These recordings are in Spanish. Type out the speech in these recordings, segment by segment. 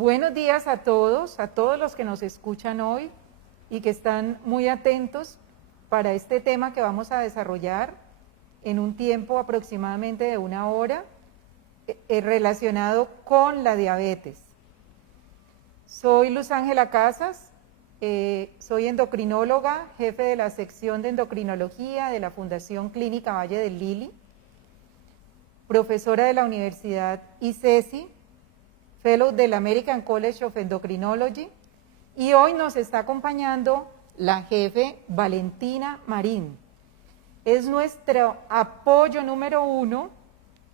Buenos días a todos los que nos escuchan hoy y que están muy atentos para este tema que vamos a desarrollar en un tiempo aproximadamente de 1 hora relacionado con la diabetes. Soy Luz Ángela Casas, soy endocrinóloga, jefe de la sección de endocrinología de la Fundación Clínica Valle del Lili, profesora de la Universidad ICESI, fellow del American College of Endocrinology, y hoy nos está acompañando la jefe Valentina Marín. Es nuestro apoyo número 1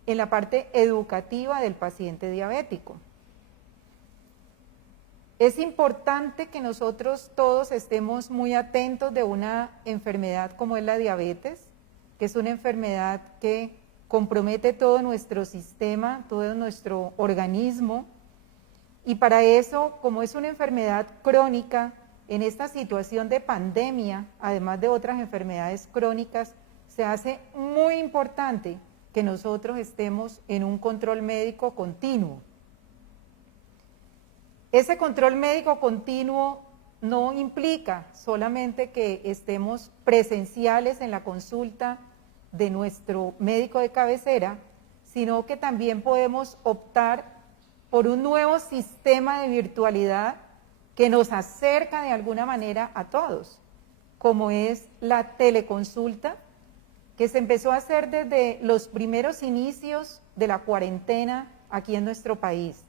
en la parte educativa del paciente diabético. Es importante que nosotros todos estemos muy atentos de una enfermedad como es la diabetes, que es una enfermedad que compromete todo nuestro sistema, todo nuestro organismo, y para eso, como es una enfermedad crónica, en esta situación de pandemia, además de otras enfermedades crónicas, se hace muy importante que nosotros estemos en un control médico continuo. Ese control médico continuo no implica solamente que estemos presenciales en la consulta de nuestro médico de cabecera, sino que también podemos optar por un nuevo sistema de virtualidad que nos acerca de alguna manera a todos, como es la teleconsulta, que se empezó a hacer desde los primeros inicios de la cuarentena aquí en nuestro país.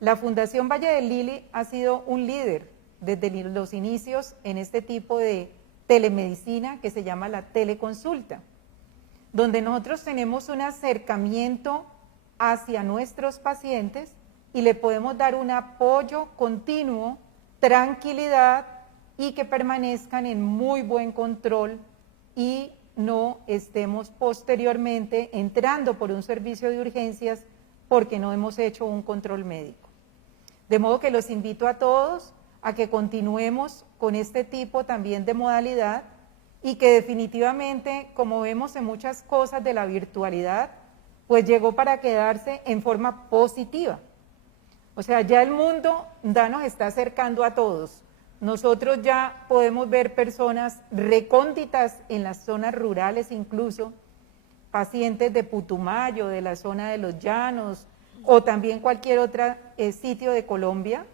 La Fundación Valle del Lili ha sido un líder desde los inicios en este tipo de telemedicina que se llama la teleconsulta, donde nosotros tenemos un acercamiento hacia nuestros pacientes y le podemos dar un apoyo continuo, tranquilidad y que permanezcan en muy buen control y no estemos posteriormente entrando por un servicio de urgencias porque no hemos hecho un control médico. De modo que los invito a todos a que continuemos con este tipo también de modalidad y que definitivamente, como vemos en muchas cosas de la virtualidad, pues llegó para quedarse en forma positiva. O sea, ya el mundo ya nos está acercando a todos. Nosotros ya podemos ver personas recónditas en las zonas rurales incluso, pacientes de Putumayo, de la zona de los Llanos, o también cualquier otro sitio de Colombia,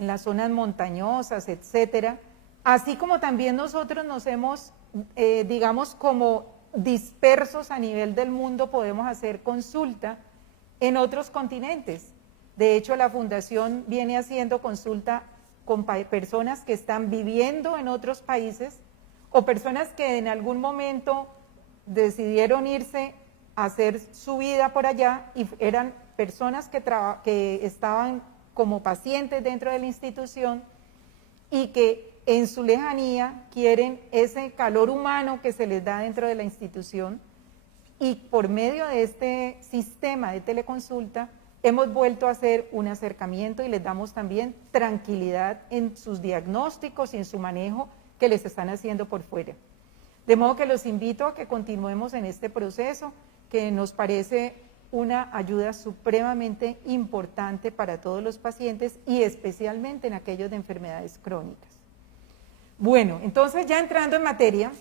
en las zonas montañosas, etcétera. Así como también nosotros nos hemos, digamos, como dispersos a nivel del mundo, podemos hacer consulta en otros continentes. De hecho, la Fundación viene haciendo consulta con personas que están viviendo en otros países o personas que en algún momento decidieron irse a hacer su vida por allá y eran personas que estaban como pacientes dentro de la institución y que en su lejanía quieren ese calor humano que se les da dentro de la institución, y por medio de este sistema de teleconsulta hemos vuelto a hacer un acercamiento y les damos también tranquilidad en sus diagnósticos y en su manejo que les están haciendo por fuera. De modo que los invito a que continuemos en este proceso que nos parece una ayuda supremamente importante para todos los pacientes y especialmente en aquellos de enfermedades crónicas. Bueno, entonces ya entrando en materia,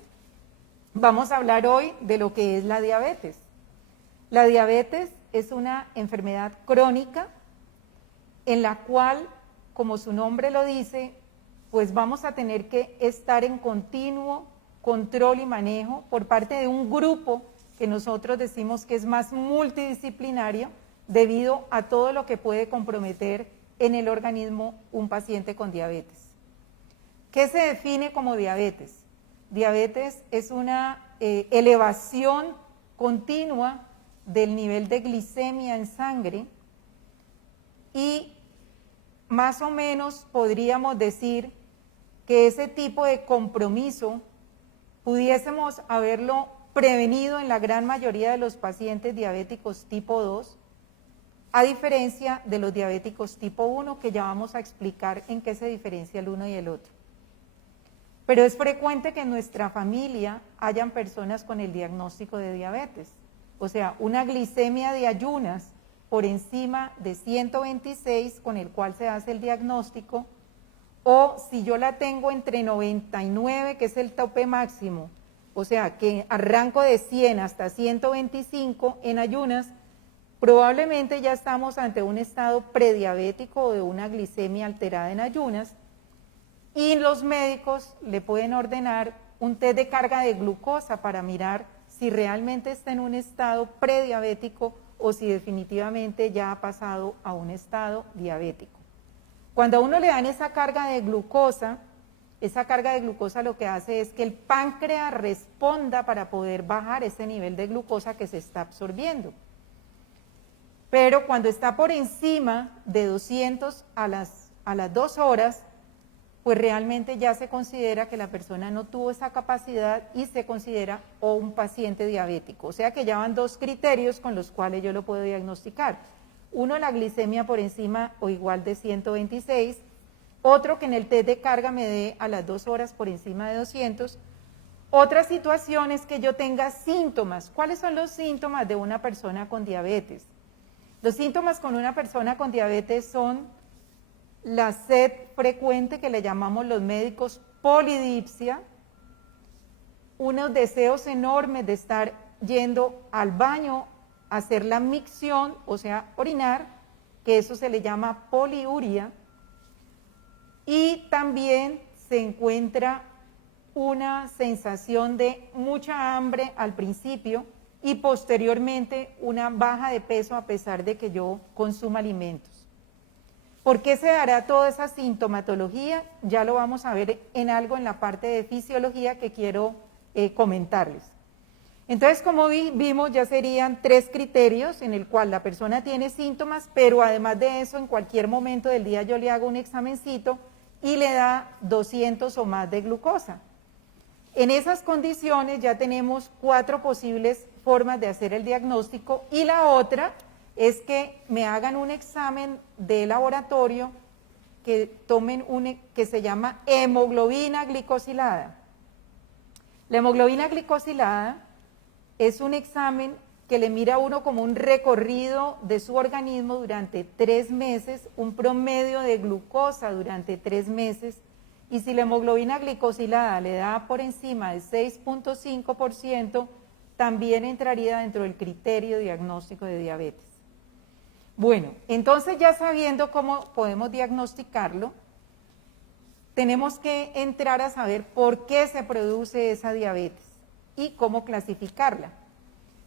vamos a hablar hoy de lo que es la diabetes. La diabetes es una enfermedad crónica en la cual, como su nombre lo dice, pues vamos a tener que estar en continuo control y manejo por parte de un grupo que nosotros decimos que es más multidisciplinario debido a todo lo que puede comprometer en el organismo un paciente con diabetes. ¿Qué se define como diabetes? Diabetes es una elevación continua del nivel de glicemia en sangre y más o menos podríamos decir que ese tipo de compromiso pudiésemos haberlo prevenido en la gran mayoría de los pacientes diabéticos tipo 2, a diferencia de los diabéticos tipo 1, que ya vamos a explicar en qué se diferencia el uno y el otro. Pero es frecuente que en nuestra familia hayan personas con el diagnóstico de diabetes, o sea, una glicemia de ayunas por encima de 126, con el cual se hace el diagnóstico, o si yo la tengo entre 99, que es el tope máximo, o sea, que arranco de 100 hasta 125 en ayunas, probablemente ya estamos ante un estado prediabético o de una glicemia alterada en ayunas, y los médicos le pueden ordenar un test de carga de glucosa para mirar si realmente está en un estado prediabético o si definitivamente ya ha pasado a un estado diabético. Cuando a uno le dan esa carga de glucosa lo que hace es que el páncreas responda para poder bajar ese nivel de glucosa que se está absorbiendo. Pero cuando está por encima de 200 a las 2 horas, pues realmente ya se considera que la persona no tuvo esa capacidad y se considera un paciente diabético. O sea que ya van dos criterios con los cuales yo lo puedo diagnosticar. Uno, la glicemia por encima o igual de 126, otro que en el test de carga me dé a las 2 horas por encima de 200. Otra situación es que yo tenga síntomas. ¿Cuáles son los síntomas de una persona con diabetes? Los síntomas con una persona con diabetes son la sed frecuente, que le llamamos los médicos polidipsia, unos deseos enormes de estar yendo al baño a hacer la micción, o sea, orinar, que eso se le llama poliuria, y también se encuentra una sensación de mucha hambre al principio y posteriormente una baja de peso a pesar de que yo consuma alimentos. ¿Por qué se dará toda esa sintomatología? Ya lo vamos a ver en algo en la parte de fisiología que quiero comentarles. Entonces, como vimos, ya serían 3 criterios en el cual la persona tiene síntomas, pero además de eso, en cualquier momento del día yo le hago un examencito y le da 200 o más de glucosa. En esas condiciones ya tenemos 4 posibles formas de hacer el diagnóstico, y la otra es que me hagan un examen de laboratorio, que tomen que se llama hemoglobina glicosilada. La hemoglobina glicosilada es un examen que le mira a uno como un recorrido de su organismo durante 3 meses, un promedio de glucosa durante 3 meses, y si la hemoglobina glicosilada le da por encima de 6.5%, también entraría dentro del criterio diagnóstico de diabetes. Bueno, entonces ya sabiendo cómo podemos diagnosticarlo, tenemos que entrar a saber por qué se produce esa diabetes y cómo clasificarla.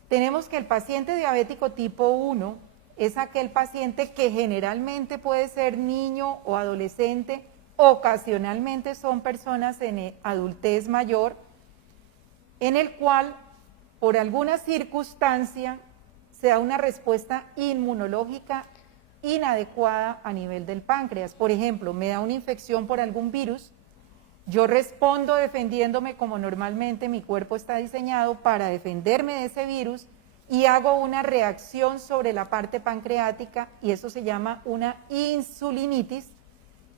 Tenemos que el paciente diabético tipo 1 es aquel paciente que generalmente puede ser niño o adolescente, ocasionalmente son personas en adultez mayor, en el cual por alguna circunstancia se da una respuesta inmunológica inadecuada a nivel del páncreas. Por ejemplo, me da una infección por algún virus, yo respondo defendiéndome como normalmente mi cuerpo está diseñado para defenderme de ese virus, y hago una reacción sobre la parte pancreática, y eso se llama una insulinitis,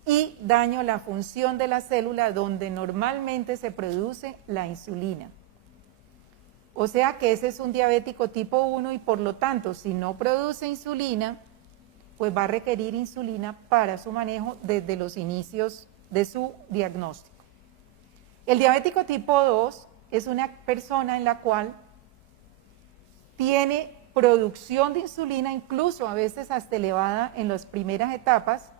y daño la función de la célula donde normalmente se produce la insulina. O sea que ese es un diabético tipo 1 y por lo tanto, si no produce insulina, pues va a requerir insulina para su manejo desde los inicios de su diagnóstico. El diabético tipo 2 es una persona en la cual tiene producción de insulina, incluso a veces hasta elevada en las primeras etapas,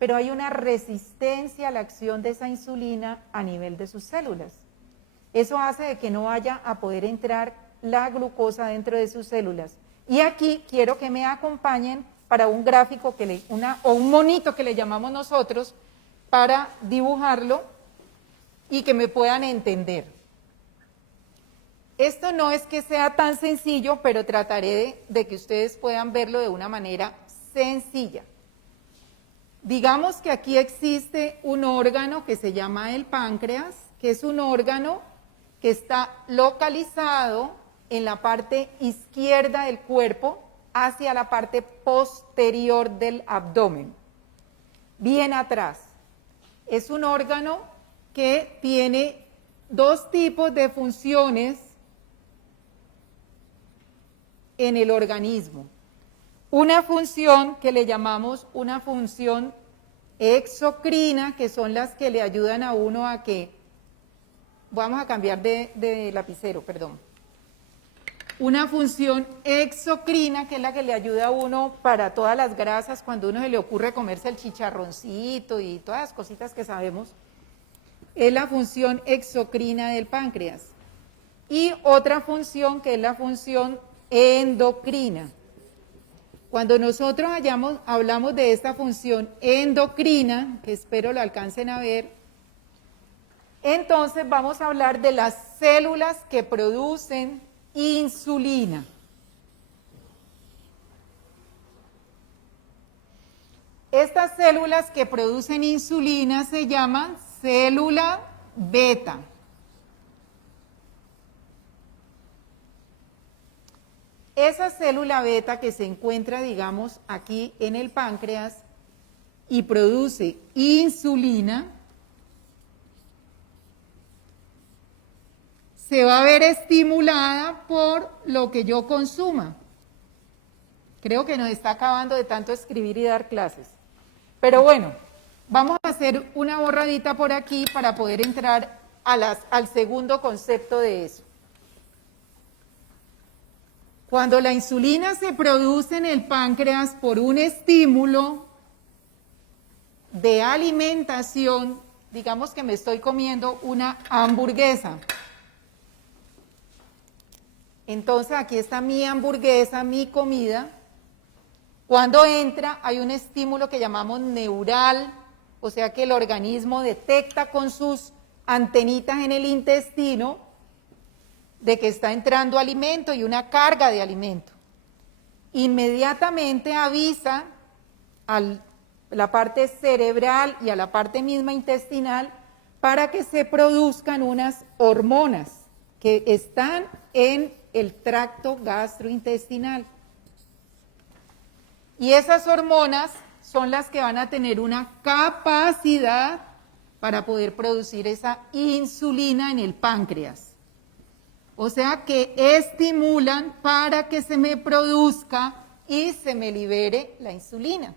pero hay una resistencia a la acción de esa insulina a nivel de sus células. Eso hace de que no vaya a poder entrar la glucosa dentro de sus células. Y aquí quiero que me acompañen para un gráfico o un monito que le llamamos nosotros, para dibujarlo y que me puedan entender. Esto no es que sea tan sencillo, pero trataré de que ustedes puedan verlo de una manera sencilla. Digamos que aquí existe un órgano que se llama el páncreas, que es un órgano que está localizado en la parte izquierda del cuerpo, hacia la parte posterior del abdomen, bien atrás. Es un órgano que tiene 2 tipos de funciones en el organismo. una función que le llamamos una función exocrina, que son las que le ayudan a uno a que, vamos a cambiar de lapicero, perdón. Una función exocrina, que es la que le ayuda a uno para todas las grasas, cuando uno se le ocurre comerse el chicharroncito y todas las cositas que sabemos, es la función exocrina del páncreas. Y otra función que es la función endocrina. Cuando nosotros hablamos de esta función endocrina, que espero lo alcancen a ver, entonces vamos a hablar de las células que producen insulina. Estas células que producen insulina se llaman célula beta. Esa célula beta que se encuentra, digamos, aquí en el páncreas y produce insulina, se va a ver estimulada por lo que yo consuma. Creo que nos está acabando de tanto escribir y dar clases. Pero bueno, vamos a hacer una borradita por aquí para poder entrar al segundo concepto de eso. Cuando la insulina se produce en el páncreas por un estímulo de alimentación, digamos que me estoy comiendo una hamburguesa. Entonces aquí está mi hamburguesa, mi comida. Cuando entra hay un estímulo que llamamos neural, o sea que el organismo detecta con sus antenitas en el intestino de que está entrando alimento y una carga de alimento. Inmediatamente avisa a la parte cerebral y a la parte misma intestinal para que se produzcan unas hormonas que están en el tracto gastrointestinal. Y esas hormonas son las que van a tener una capacidad para poder producir esa insulina en el páncreas. O sea que estimulan para que se me produzca y se me libere la insulina.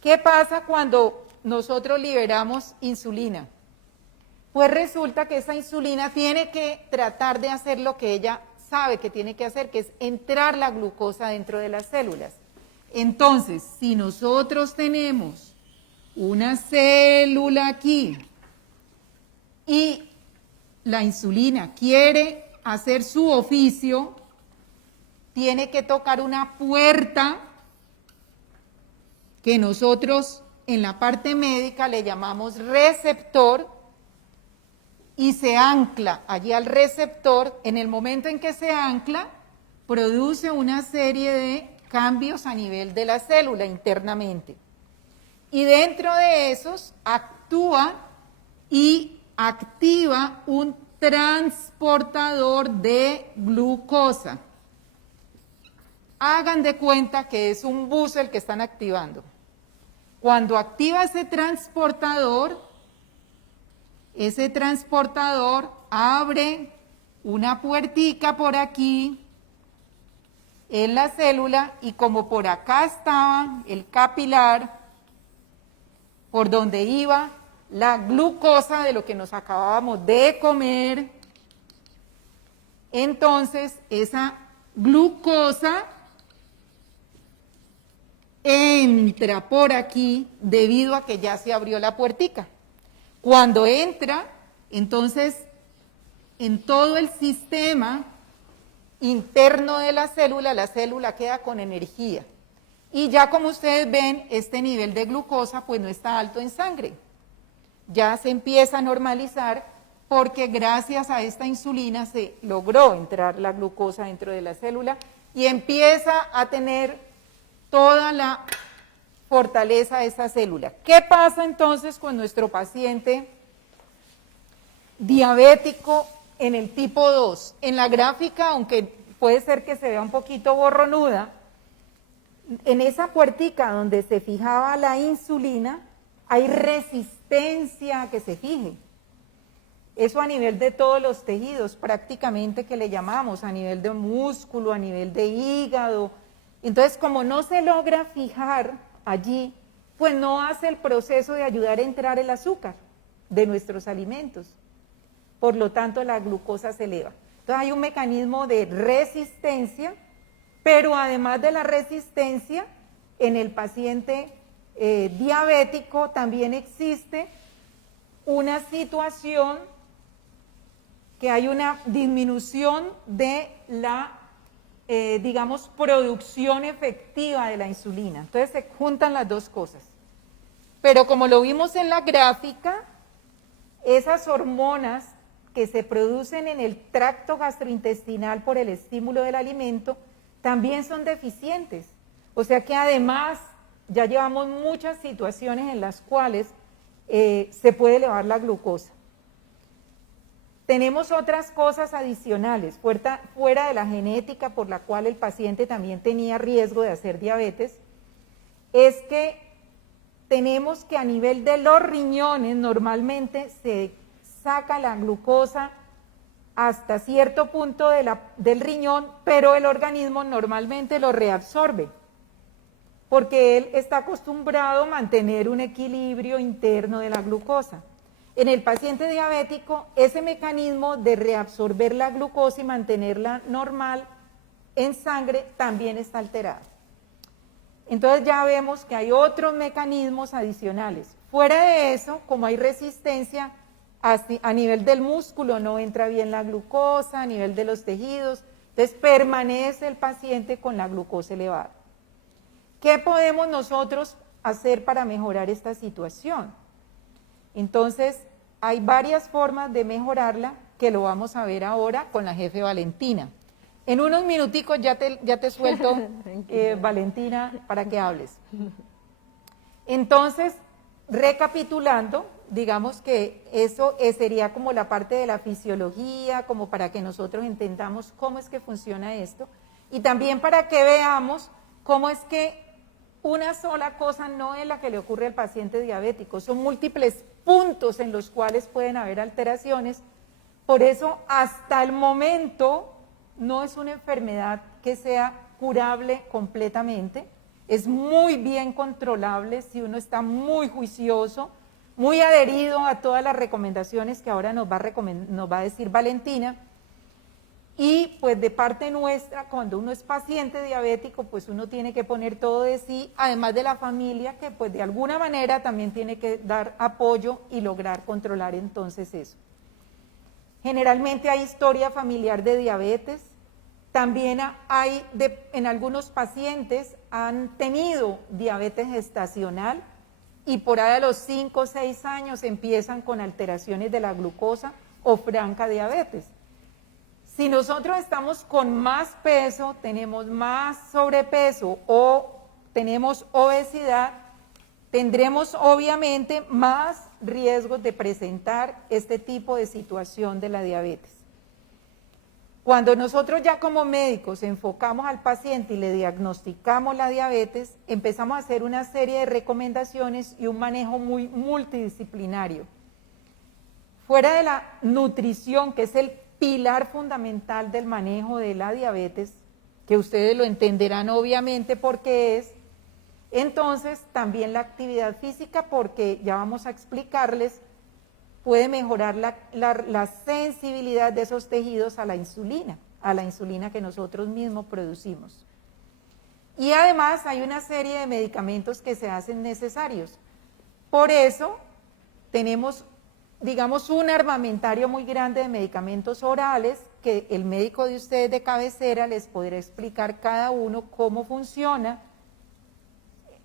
¿Qué pasa cuando nosotros liberamos insulina? Pues resulta que esa insulina tiene que tratar de hacer lo que ella sabe que tiene que hacer, que es entrar la glucosa dentro de las células. Entonces, si nosotros tenemos una célula aquí y la insulina quiere hacer su oficio, tiene que tocar una puerta que nosotros en la parte médica le llamamos receptor, y se ancla allí al receptor. En el momento en que se ancla, produce una serie de cambios a nivel de la célula internamente. Y dentro de esos actúa y activa un transportador de glucosa. Hagan de cuenta que es un bus el que están activando. Cuando activa ese transportador abre una puertica por aquí en la célula, y como por acá estaba el capilar por donde iba la glucosa de lo que nos acabábamos de comer, entonces esa glucosa entra por aquí debido a que ya se abrió la puertica. Cuando entra, entonces en todo el sistema interno de la célula queda con energía. Y ya como ustedes ven, este nivel de glucosa pues no está alto en sangre. Ya se empieza a normalizar porque gracias a esta insulina se logró entrar la glucosa dentro de la célula y empieza a tener toda la fortaleza de esa célula. ¿Qué pasa entonces con nuestro paciente diabético en el tipo 2? En la gráfica, aunque puede ser que se vea un poquito borronuda, en esa puertica donde se fijaba la insulina, hay resistencia a que se fije. Eso a nivel de todos los tejidos prácticamente que le llamamos, a nivel de músculo, a nivel de hígado, Entonces, como no se logra fijar allí, pues no hace el proceso de ayudar a entrar el azúcar de nuestros alimentos. Por lo tanto, la glucosa se eleva. Entonces, hay un mecanismo de resistencia, pero además de la resistencia, en el paciente diabético también existe una situación que hay una disminución de la, digamos, producción efectiva de la insulina. Entonces se juntan las dos cosas. Pero como lo vimos en la gráfica, esas hormonas que se producen en el tracto gastrointestinal por el estímulo del alimento también son deficientes. O sea que además ya llevamos muchas situaciones en las cuales se puede elevar la glucosa. Tenemos otras cosas adicionales, fuera de la genética por la cual el paciente también tenía riesgo de hacer diabetes, es que tenemos que a nivel de los riñones normalmente se saca la glucosa hasta cierto punto del riñón, pero el organismo normalmente lo reabsorbe, porque él está acostumbrado a mantener un equilibrio interno de la glucosa. En el paciente diabético, ese mecanismo de reabsorber la glucosa y mantenerla normal en sangre también está alterado. Entonces ya vemos que hay otros mecanismos adicionales. Fuera de eso, como hay resistencia, a nivel del músculo no entra bien la glucosa, a nivel de los tejidos, entonces permanece el paciente con la glucosa elevada. ¿Qué podemos nosotros hacer para mejorar esta situación? Entonces, hay varias formas de mejorarla que lo vamos a ver ahora con la jefe Valentina. En unos minuticos ya te suelto, Valentina, para que hables. Entonces, recapitulando, digamos que eso sería como la parte de la fisiología, como para que nosotros entendamos cómo es que funciona esto, y también para que veamos cómo es que una sola cosa no es la que le ocurre al paciente diabético, son múltiples puntos en los cuales pueden haber alteraciones, por eso hasta el momento no es una enfermedad que sea curable completamente, es muy bien controlable si uno está muy juicioso, muy adherido a todas las recomendaciones que ahora nos va a decir Valentina. Y pues de parte nuestra, cuando uno es paciente diabético, pues uno tiene que poner todo de sí, además de la familia, que pues de alguna manera también tiene que dar apoyo y lograr controlar entonces eso. Generalmente hay historia familiar de diabetes, también hay, en algunos pacientes han tenido diabetes gestacional y por ahí a los 5 o 6 años empiezan con alteraciones de la glucosa o franca diabetes. Si nosotros estamos con más peso, tenemos más sobrepeso o tenemos obesidad, tendremos obviamente más riesgos de presentar este tipo de situación de la diabetes. Cuando nosotros ya como médicos enfocamos al paciente y le diagnosticamos la diabetes, empezamos a hacer una serie de recomendaciones y un manejo muy multidisciplinario. Fuera de la nutrición, que es el pilar fundamental del manejo de la diabetes, que ustedes lo entenderán obviamente porque es, entonces también la actividad física, porque ya vamos a explicarles, puede mejorar la sensibilidad de esos tejidos a la insulina que nosotros mismos producimos. Y además hay una serie de medicamentos que se hacen necesarios. Por eso tenemos, digamos, un armamentario muy grande de medicamentos orales que el médico de ustedes de cabecera les podrá explicar cada uno cómo funciona,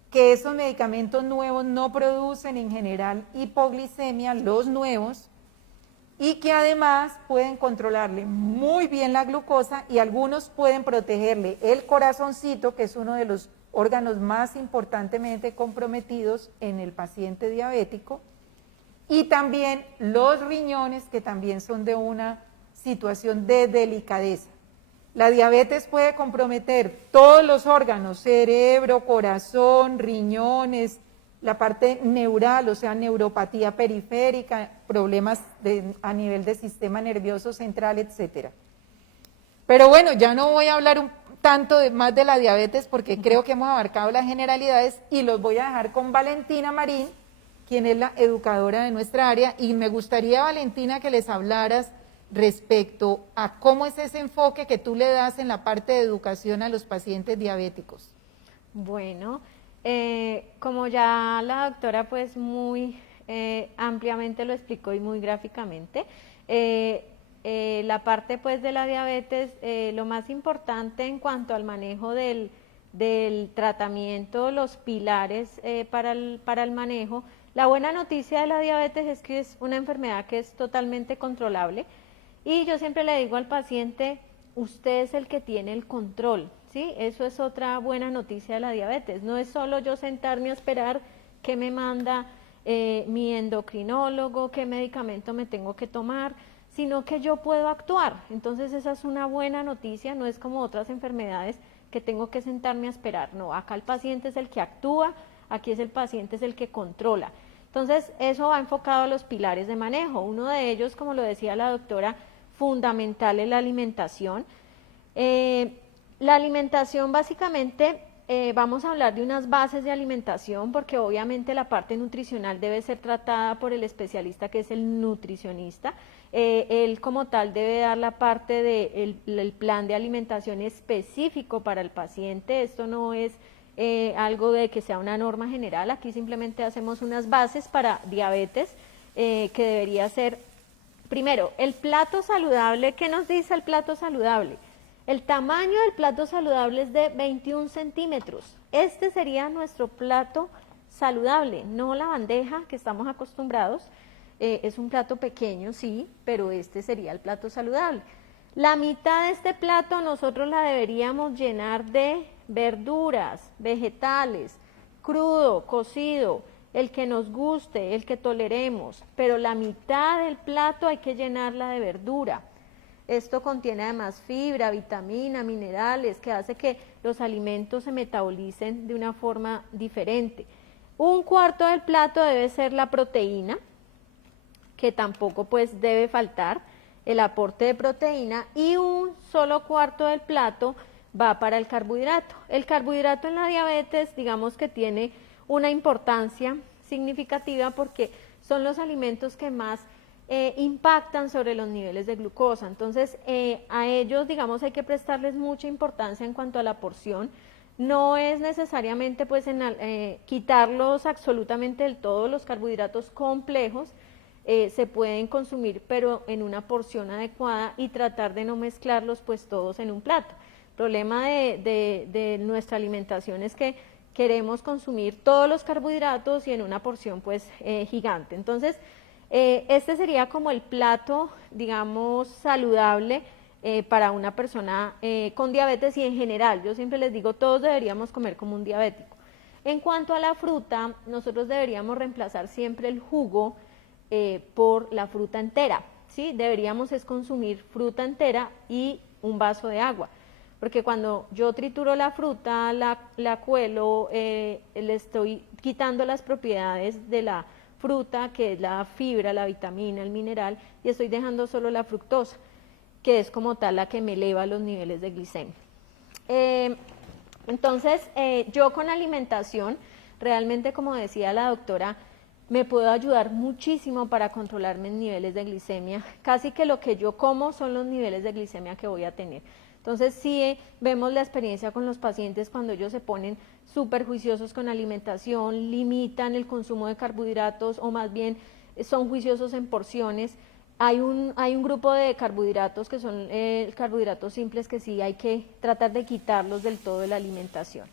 que esos medicamentos nuevos no producen en general hipoglicemia, los nuevos, y que además pueden controlarle muy bien la glucosa y algunos pueden protegerle el corazoncito, que es uno de los órganos más importantemente comprometidos en el paciente diabético, y también los riñones, que también son de una situación de delicadeza. La diabetes puede comprometer todos los órganos, cerebro, corazón, riñones, la parte neural, o sea, neuropatía periférica, problemas a nivel del sistema nervioso central, etcétera. Pero bueno, ya no voy a hablar tanto más de la diabetes porque creo que hemos abarcado las generalidades y los voy a dejar con Valentina Marín, quien es la educadora de nuestra área, y me gustaría, Valentina, que les hablaras respecto a cómo es ese enfoque que tú le das en la parte de educación a los pacientes diabéticos. Bueno, como ya la doctora pues muy ampliamente lo explicó y muy gráficamente, la parte pues de la diabetes, lo más importante en cuanto al manejo del tratamiento, los pilares para el manejo. La buena noticia de la diabetes es que es una enfermedad que es totalmente controlable y yo siempre le digo al paciente, usted es el que tiene el control, ¿sí? Eso es otra buena noticia de la diabetes. No es solo yo sentarme a esperar qué me manda mi endocrinólogo, qué medicamento me tengo que tomar, sino que yo puedo actuar. Entonces esa es una buena noticia, no es como otras enfermedades que tengo que sentarme a esperar. No, acá el paciente es el que actúa, aquí es el paciente es el que controla. Entonces eso va enfocado a los pilares de manejo. Uno de ellos, como lo decía la doctora, fundamental es la alimentación. La alimentación básicamente, vamos a hablar de unas bases de alimentación porque obviamente la parte nutricional debe ser tratada por el especialista que es el nutricionista. Él como tal debe dar la parte del plan de alimentación específico para el paciente. Esto no es algo de que sea una norma general, aquí simplemente hacemos unas bases para diabetes que debería ser, primero, el plato saludable. ¿Qué nos dice el plato saludable? El tamaño del plato saludable es de 21 centímetros. Este sería nuestro plato saludable, no la bandeja que estamos acostumbrados. Es un plato pequeño, sí, pero este sería el plato saludable. La mitad de este plato nosotros la deberíamos llenar de verduras, vegetales, crudo, cocido, el que nos guste, el que toleremos, pero la mitad del plato hay que llenarla de verdura. Esto contiene además fibra, vitamina, minerales, que hace que los alimentos se metabolicen de una forma diferente. Un cuarto del plato debe ser la proteína, que tampoco pues debe faltar el aporte de proteína, y un solo cuarto del plato va para el carbohidrato. El carbohidrato en la diabetes, digamos que tiene una importancia significativa porque son los alimentos que más impactan sobre los niveles de glucosa. Entonces, a ellos, digamos, hay que prestarles mucha importancia en cuanto a la porción. No es necesariamente pues quitarlos absolutamente del todo. Los carbohidratos complejos se pueden consumir, pero en una porción adecuada, y tratar de no mezclarlos pues todos en un plato. El problema de nuestra alimentación es que queremos consumir todos los carbohidratos y en una porción pues gigante. Entonces, este sería como el plato, digamos, saludable para una persona con diabetes, y en general, yo siempre les digo, todos deberíamos comer como un diabético. En cuanto a la fruta, nosotros deberíamos reemplazar siempre el jugo por la fruta entera, ¿sí? Deberíamos es consumir fruta entera y un vaso de agua, porque cuando yo trituro la fruta, la cuelo, le estoy quitando las propiedades de la fruta, que es la fibra, la vitamina, el mineral, y estoy dejando solo la fructosa, que es como tal la que me eleva los niveles de glicemia. Entonces, yo con alimentación, realmente, como decía la doctora, me puedo ayudar muchísimo para controlar mis niveles de glicemia. Casi que lo que yo como son los niveles de glicemia que voy a tener. Entonces, sí vemos la experiencia con los pacientes cuando ellos se ponen súper juiciosos con alimentación, limitan el consumo de carbohidratos, o más bien son juiciosos en porciones. Hay un grupo de carbohidratos que son carbohidratos simples, que sí hay que tratar de quitarlos del todo de la alimentación.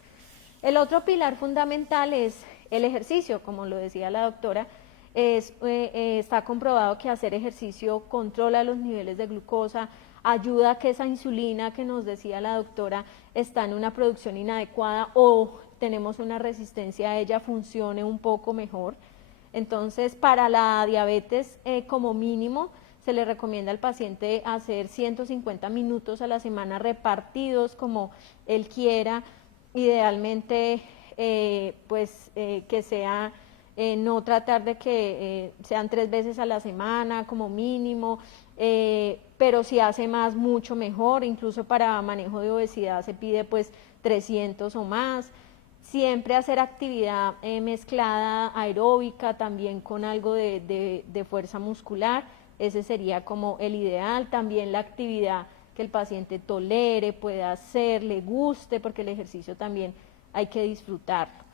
El otro pilar fundamental es el ejercicio, como lo decía la doctora. Está comprobado que hacer ejercicio controla los niveles de glucosa, ayuda a que esa insulina que nos decía la doctora está en una producción inadecuada o tenemos una resistencia a ella, funcione un poco mejor. Entonces, para la diabetes, como mínimo, se le recomienda al paciente hacer 150 minutos a la semana repartidos como él quiera, idealmente que sea, no tratar de que sean 3 veces a la semana como mínimo, pero si hace más, mucho mejor. Incluso para manejo de obesidad se pide pues 300 o más. Siempre hacer actividad mezclada aeróbica, también con algo de fuerza muscular, ese sería como el ideal. También la actividad que el paciente tolere, pueda hacer, le guste, porque el ejercicio también hay que disfrutarlo.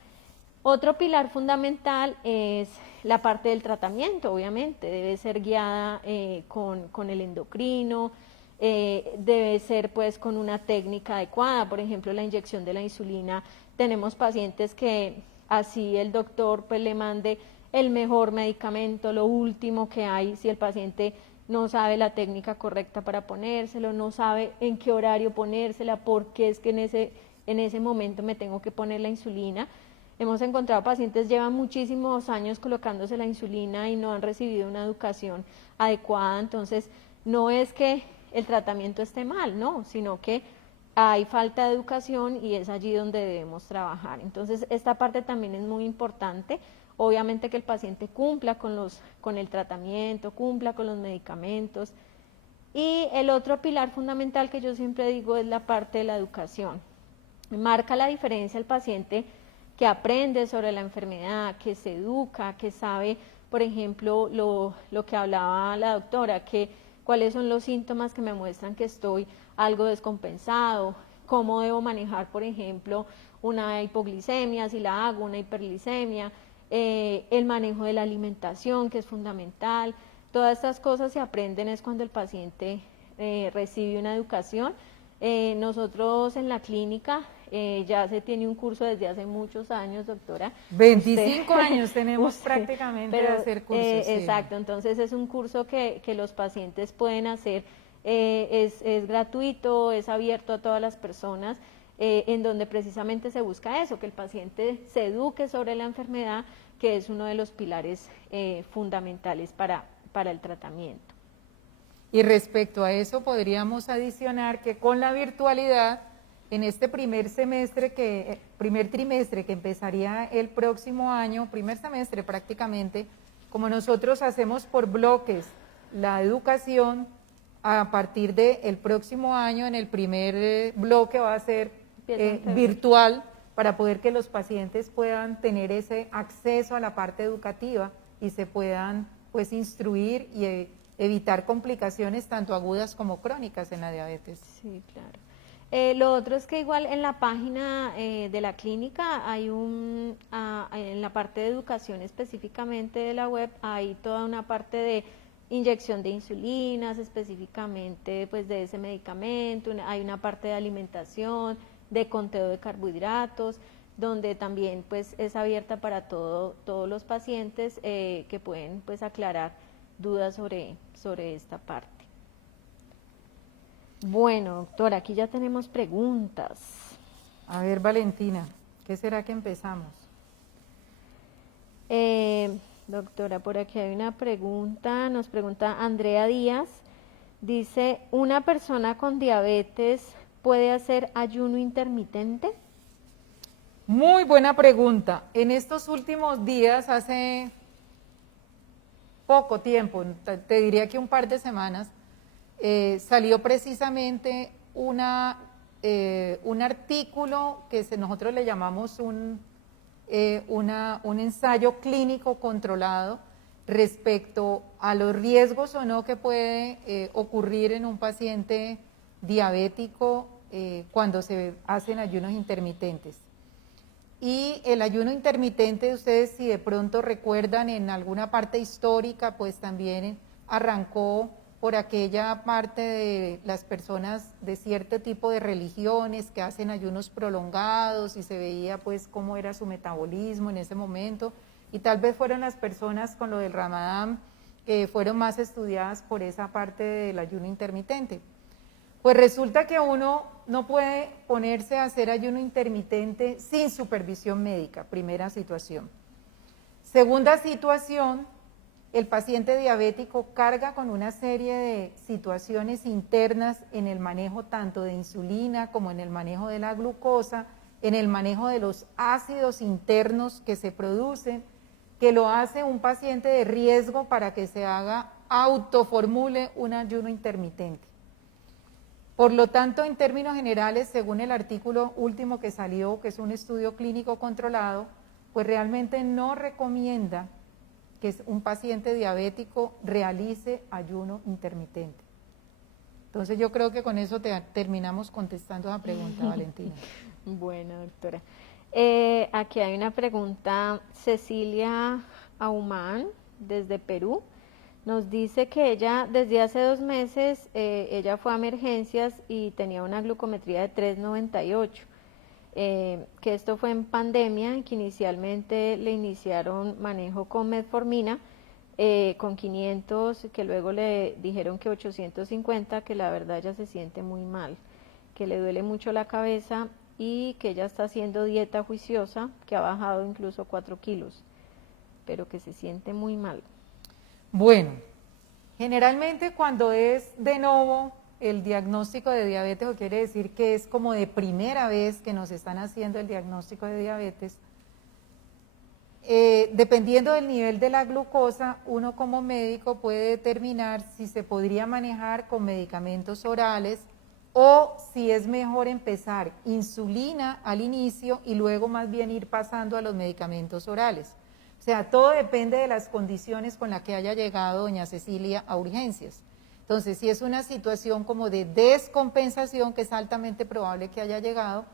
Otro pilar fundamental es la parte del tratamiento, obviamente, debe ser guiada con el endocrino, debe ser pues con una técnica adecuada. Por ejemplo, la inyección de la insulina, tenemos pacientes que así el doctor pues le mande el mejor medicamento, lo último que hay, si el paciente no sabe la técnica correcta para ponérselo, no sabe en qué horario ponérsela, porque es que en ese momento me tengo que poner la insulina. Hemos encontrado pacientes llevan muchísimos años colocándose la insulina y no han recibido una educación adecuada. Entonces no es que el tratamiento esté mal, no, sino que hay falta de educación y es allí donde debemos trabajar. Entonces esta parte también es muy importante. Obviamente que el paciente cumpla con el tratamiento, cumpla con los medicamentos. Y el otro pilar fundamental que yo siempre digo es la parte de la educación. Marca la diferencia el paciente que aprende sobre la enfermedad, que se educa, que sabe, por ejemplo, lo que hablaba la doctora, que cuáles son los síntomas que me muestran que estoy algo descompensado, cómo debo manejar, por ejemplo, una hipoglicemia, si la hago, una hiperglicemia, el manejo de la alimentación, que es fundamental. Todas estas cosas se aprenden es cuando el paciente recibe una educación. Nosotros en la clínica ya se tiene un curso desde hace muchos años, doctora. 25 años tenemos prácticamente de hacer cursos. Exacto, entonces es un curso que los pacientes pueden hacer, es gratuito, es abierto a todas las personas, en donde precisamente se busca eso, que el paciente se eduque sobre la enfermedad, que es uno de los pilares fundamentales para el tratamiento. Y respecto a eso podríamos adicionar que con la virtualidad, en este primer trimestre que empezaría el próximo año, primer semestre prácticamente, como nosotros hacemos por bloques la educación, a partir del próximo año en el primer bloque va a ser virtual, para poder que los pacientes puedan tener ese acceso a la parte educativa y se puedan pues instruir y evitar complicaciones tanto agudas como crónicas en la diabetes. Sí, claro. Lo otro es que igual en la página de la clínica hay en la parte de educación específicamente de la web, hay toda una parte de inyección de insulinas específicamente pues de ese medicamento, hay una parte de alimentación, de conteo de carbohidratos, donde también pues es abierta para todos los pacientes que pueden pues aclarar dudas sobre esta parte. Bueno, doctora, aquí ya tenemos preguntas. A ver, Valentina, ¿qué será que empezamos? Doctora, por aquí hay una pregunta, nos pregunta Andrea Díaz, dice, ¿una persona con diabetes puede hacer ayuno intermitente? Muy buena pregunta. En estos últimos días, hace poco tiempo, te diría que un par de semanas, salió precisamente un artículo que nosotros le llamamos un ensayo clínico controlado respecto a los riesgos o no que puede ocurrir en un paciente diabético cuando se hacen ayunos intermitentes. Y el ayuno intermitente, ustedes si de pronto recuerdan en alguna parte histórica, pues también arrancó por aquella parte de las personas de cierto tipo de religiones que hacen ayunos prolongados y se veía pues cómo era su metabolismo en ese momento, y tal vez fueron las personas con lo del Ramadán que fueron más estudiadas por esa parte del ayuno intermitente. Pues resulta que uno no puede ponerse a hacer ayuno intermitente sin supervisión médica, primera situación. Segunda situación, el paciente diabético carga con una serie de situaciones internas en el manejo tanto de insulina como en el manejo de la glucosa, en el manejo de los ácidos internos que se producen, que lo hace un paciente de riesgo para que se haga autoformule un ayuno intermitente. Por lo tanto, en términos generales, según el artículo último que salió, que es un estudio clínico controlado, pues realmente no recomienda que un paciente diabético realice ayuno intermitente. Entonces yo creo que con eso terminamos contestando la pregunta, Valentina. Bueno, doctora. Aquí hay una pregunta, Cecilia Ahumán, desde Perú. Nos dice que ella, desde hace 2 meses, ella fue a emergencias y tenía una glucometría de 398. Que esto fue en pandemia, que inicialmente le iniciaron manejo con metformina, con 500, que luego le dijeron que 850, que la verdad ella se siente muy mal, que le duele mucho la cabeza y que ella está haciendo dieta juiciosa, que ha bajado incluso 4 kilos, pero que se siente muy mal. Bueno, generalmente cuando es de nuevo el diagnóstico de diabetes, o quiere decir que es como de primera vez que nos están haciendo el diagnóstico de diabetes, dependiendo del nivel de la glucosa, uno como médico puede determinar si se podría manejar con medicamentos orales o si es mejor empezar insulina al inicio y luego más bien ir pasando a los medicamentos orales. O sea, todo depende de las condiciones con las que haya llegado doña Cecilia a urgencias. Entonces, si es una situación como de descompensación, que es altamente probable que haya llegado,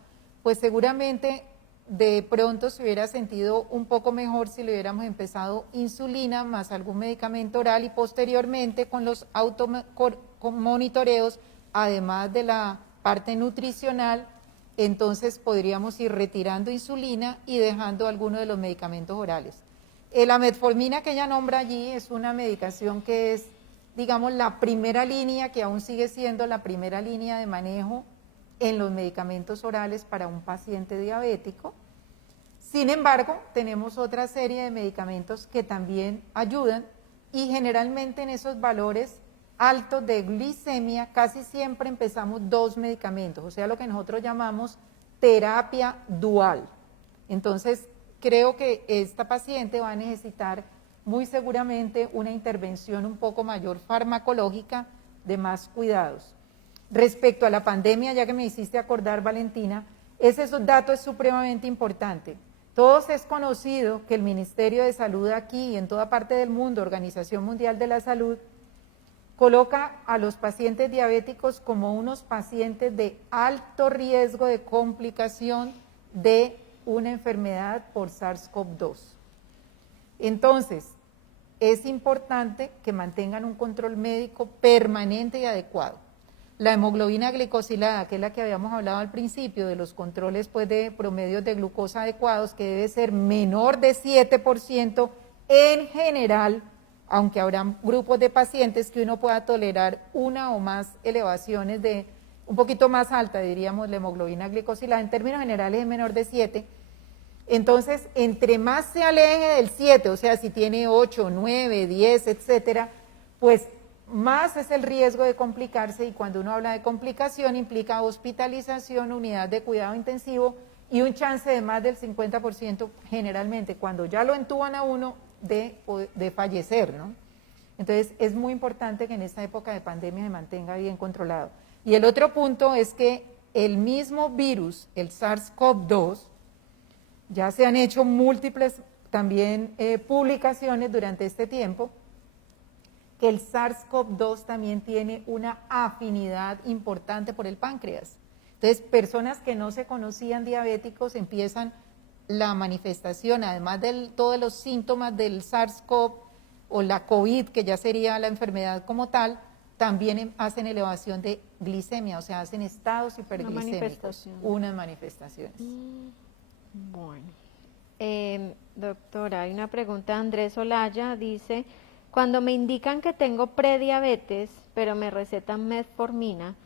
pues seguramente de pronto se hubiera sentido un poco mejor si le hubiéramos empezado insulina más algún medicamento oral y posteriormente con los automonitoreos, además de la parte nutricional, entonces podríamos ir retirando insulina y dejando algunos de los medicamentos orales. La metformina que ella nombra allí es una medicación que es, digamos, la primera línea, que aún sigue siendo la primera línea de manejo en los medicamentos orales para un paciente diabético. Sin embargo, tenemos otra serie de medicamentos que también ayudan y generalmente en esos valores altos de glicemia casi siempre empezamos 2 medicamentos, o sea, lo que nosotros llamamos terapia dual. Entonces, creo que esta paciente va a necesitar muy seguramente una intervención un poco mayor farmacológica de más cuidados. Respecto a la pandemia, ya que me hiciste acordar, Valentina, ese dato es supremamente importante. Todos es conocido que el Ministerio de Salud aquí y en toda parte del mundo, Organización Mundial de la Salud, coloca a los pacientes diabéticos como unos pacientes de alto riesgo de complicación de una enfermedad por SARS-CoV-2. Entonces, es importante que mantengan un control médico permanente y adecuado. La hemoglobina glicosilada, que es la que habíamos hablado al principio, de los controles pues, de promedios de glucosa adecuados, que debe ser menor de 7% en general, aunque habrá grupos de pacientes que uno pueda tolerar una o más elevaciones de un poquito más alta, diríamos, la hemoglobina glicosilada, en términos generales es menor de 7. Entonces, entre más se aleje del 7, o sea, si tiene 8, 9, 10, etcétera, pues más es el riesgo de complicarse, y cuando uno habla de complicación implica hospitalización, unidad de cuidado intensivo y un chance de más del 50% generalmente, cuando ya lo entuban a uno, de fallecer, ¿no? Entonces, es muy importante que en esta época de pandemia se mantenga bien controlado. Y el otro punto es que el mismo virus, el SARS-CoV-2, ya se han hecho múltiples también publicaciones durante este tiempo, que el SARS-CoV-2 también tiene una afinidad importante por el páncreas. Entonces, personas que no se conocían diabéticos empiezan la manifestación, además de todos los síntomas del SARS-CoV o la COVID, que ya sería la enfermedad como tal, también hacen elevación de glicemia, o sea, hacen estados hiperglicémicos, unas manifestaciones. Bueno, doctora, hay una pregunta de Andrés Olaya, dice, cuando me indican que tengo prediabetes, pero me recetan metformina,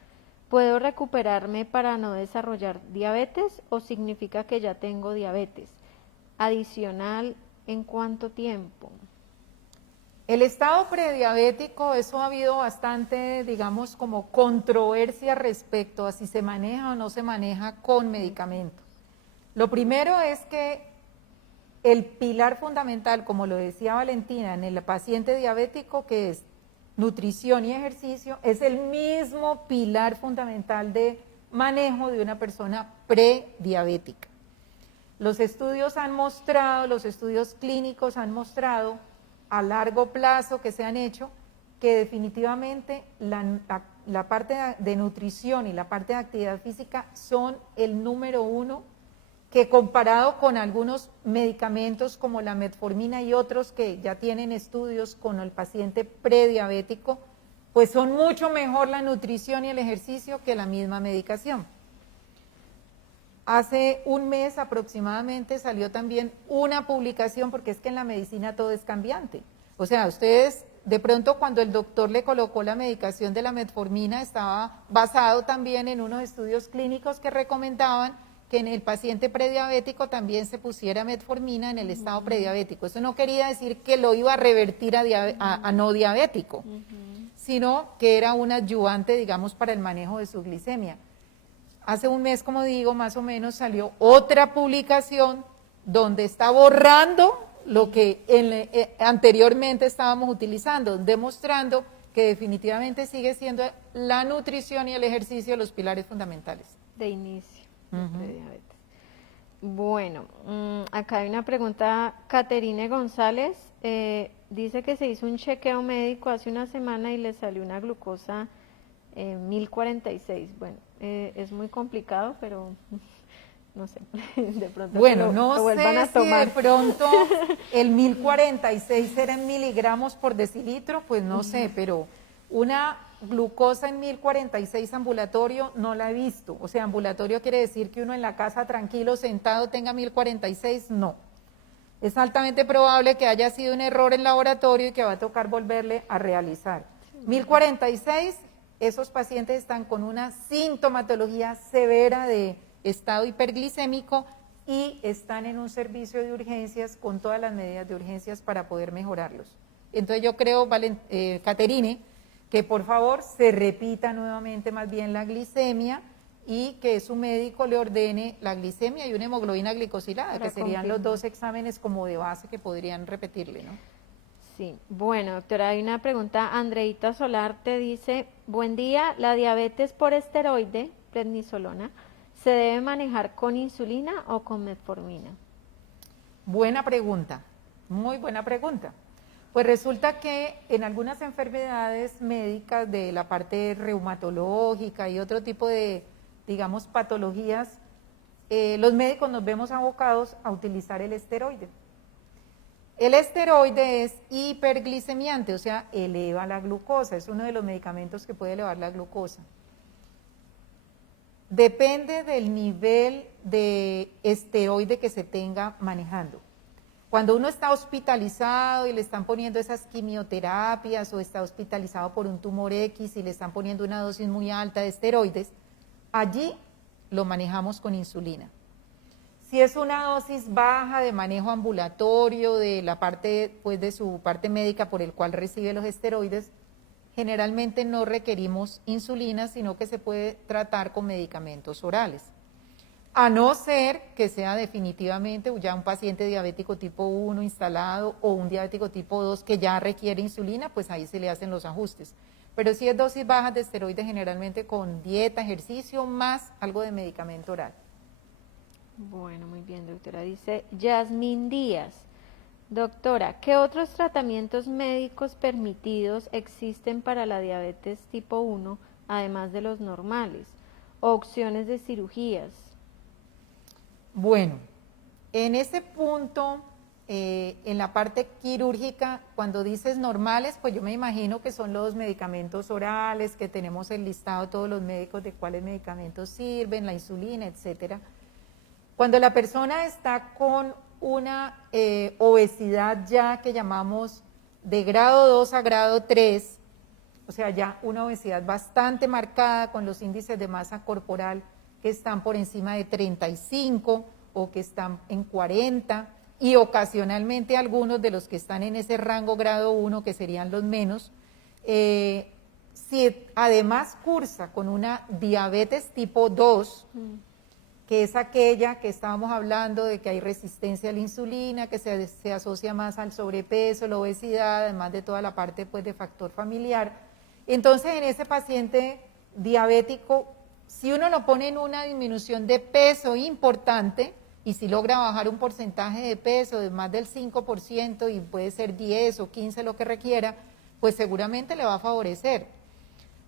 ¿puedo recuperarme para no desarrollar diabetes o significa que ya tengo diabetes? Adicional, ¿en cuánto tiempo? El estado prediabético, eso ha habido bastante, digamos, como controversia respecto a si se maneja o no se maneja con medicamentos. Lo primero es que el pilar fundamental, como lo decía Valentina, en el paciente diabético, que es nutrición y ejercicio es el mismo pilar fundamental de manejo de una persona prediabética. Los estudios han mostrado, los estudios clínicos han mostrado a largo plazo que se han hecho, que definitivamente la parte de nutrición y la parte de actividad física son el número uno, que comparado con algunos medicamentos como la metformina y otros que ya tienen estudios con el paciente prediabético, pues son mucho mejor la nutrición y el ejercicio que la misma medicación. Hace un mes aproximadamente salió también una publicación, porque es que en la medicina todo es cambiante. O sea, ustedes de pronto cuando el doctor le colocó la medicación de la metformina estaba basado también en unos estudios clínicos que recomendaban que en el paciente prediabético también se pusiera metformina en el estado prediabético. Eso no quería decir que lo iba a revertir a no diabético, sino que era un adyuvante, digamos, para el manejo de su glicemia. Hace un mes, como digo, más o menos salió otra publicación donde está borrando lo que anteriormente estábamos utilizando, demostrando que definitivamente sigue siendo la nutrición y el ejercicio los pilares fundamentales. De inicio. Prediabetes. Bueno, acá hay una pregunta, Caterine González, dice que se hizo un chequeo médico hace una semana y le salió una glucosa 1046. Bueno, es muy complicado, pero no sé, de pronto bueno, lo no vuelvan a sé tomar. si de pronto el 1046 era en miligramos por decilitro, pues no sé, pero una glucosa en 1046 ambulatorio no la he visto. O sea, ambulatorio quiere decir que uno en la casa tranquilo, sentado, tenga 1046, no. Es altamente probable que haya sido un error en laboratorio y que va a tocar volverle a realizar. 1046, esos pacientes están con una sintomatología severa de estado hiperglicémico y están en un servicio de urgencias con todas las medidas de urgencias para poder mejorarlos. Entonces yo creo, Caterine, que por favor se repita nuevamente más bien la glicemia y que su médico le ordene la glicemia y una hemoglobina glicosilada, que serían los dos exámenes como de base que podrían repetirle, ¿no? Sí, bueno, doctora, hay una pregunta, Andreita Solar te dice, buen día, la diabetes por esteroide, prednisolona, ¿se debe manejar con insulina o con metformina? Buena pregunta, muy buena pregunta. Pues resulta que en algunas enfermedades médicas de la parte reumatológica y otro tipo de, digamos, patologías, los médicos nos vemos abocados a utilizar el esteroide. El esteroide es hiperglicemiante, o sea, eleva la glucosa, es uno de los medicamentos que puede elevar la glucosa. Depende del nivel de esteroide que se tenga manejando. Cuando uno está hospitalizado y le están poniendo esas quimioterapias o está hospitalizado por un tumor X y le están poniendo una dosis muy alta de esteroides, allí lo manejamos con insulina. Si es una dosis baja de manejo ambulatorio de la parte, pues de su parte médica por el cual recibe los esteroides, generalmente no requerimos insulina, sino que se puede tratar con medicamentos orales. A no ser que sea definitivamente ya un paciente diabético tipo 1 instalado o un diabético tipo 2 que ya requiere insulina, pues ahí se le hacen los ajustes. Pero si es dosis bajas de esteroides, generalmente con dieta, ejercicio, más algo de medicamento oral. Bueno, muy bien, doctora. Dice Yasmín Díaz, doctora, ¿qué otros tratamientos médicos permitidos existen para la diabetes tipo 1, además de los normales? ¿Opciones de cirugías? Bueno, en ese punto, en la parte quirúrgica, cuando dices normales, pues yo me imagino que son los medicamentos orales, que tenemos el listado todos los médicos de cuáles medicamentos sirven, la insulina, etcétera. Cuando la persona está con una obesidad ya que llamamos de grado 2 a grado 3, o sea, ya una obesidad bastante marcada con los índices de masa corporal que están por encima de 35 o que están en 40 y ocasionalmente algunos de los que están en ese rango grado 1, que serían los menos, si además cursa con una diabetes tipo 2, que es aquella que estábamos hablando de que hay resistencia a la insulina, que se asocia más al sobrepeso, la obesidad, además de toda la parte pues de factor familiar. Entonces en ese paciente diabético, si uno lo pone en una disminución de peso importante, y si logra bajar un porcentaje de peso de más del 5% y puede ser 10 o 15 lo que requiera, pues seguramente le va a favorecer.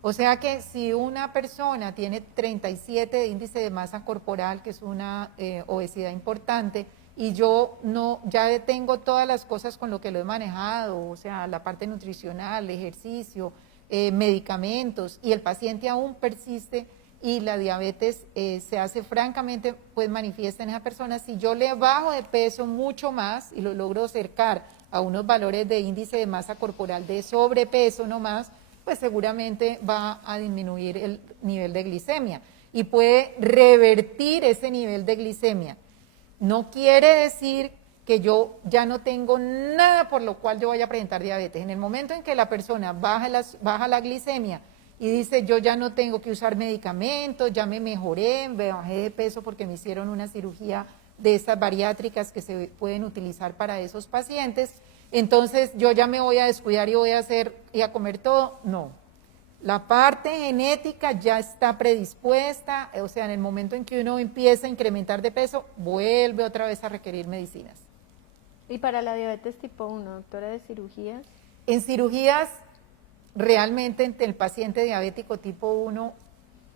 O sea que si una persona tiene 37 de índice de masa corporal, que es una obesidad importante, y yo no, ya tengo todas las cosas con lo que lo he manejado, o sea, la parte nutricional, ejercicio, medicamentos, y el paciente aún persiste y la diabetes se hace francamente, pues manifiesta en esa persona, si yo le bajo de peso mucho más y lo logro acercar a unos valores de índice de masa corporal de sobrepeso no más, pues seguramente va a disminuir el nivel de glicemia y puede revertir ese nivel de glicemia. No quiere decir que yo ya no tengo nada por lo cual yo vaya a presentar diabetes. En el momento en que la persona baja la glicemia y dice yo ya no tengo que usar medicamentos, ya me mejoré, me bajé de peso porque me hicieron una cirugía de estas bariátricas que se pueden utilizar para esos pacientes, entonces yo ya me voy a descuidar y voy a hacer y a comer todo. No, la parte genética ya está predispuesta, o sea, en el momento en que uno empieza a incrementar de peso, vuelve otra vez a requerir medicinas. ¿Y para la diabetes tipo 1, doctora, de cirugías? En cirugías, realmente entre el paciente diabético tipo 1,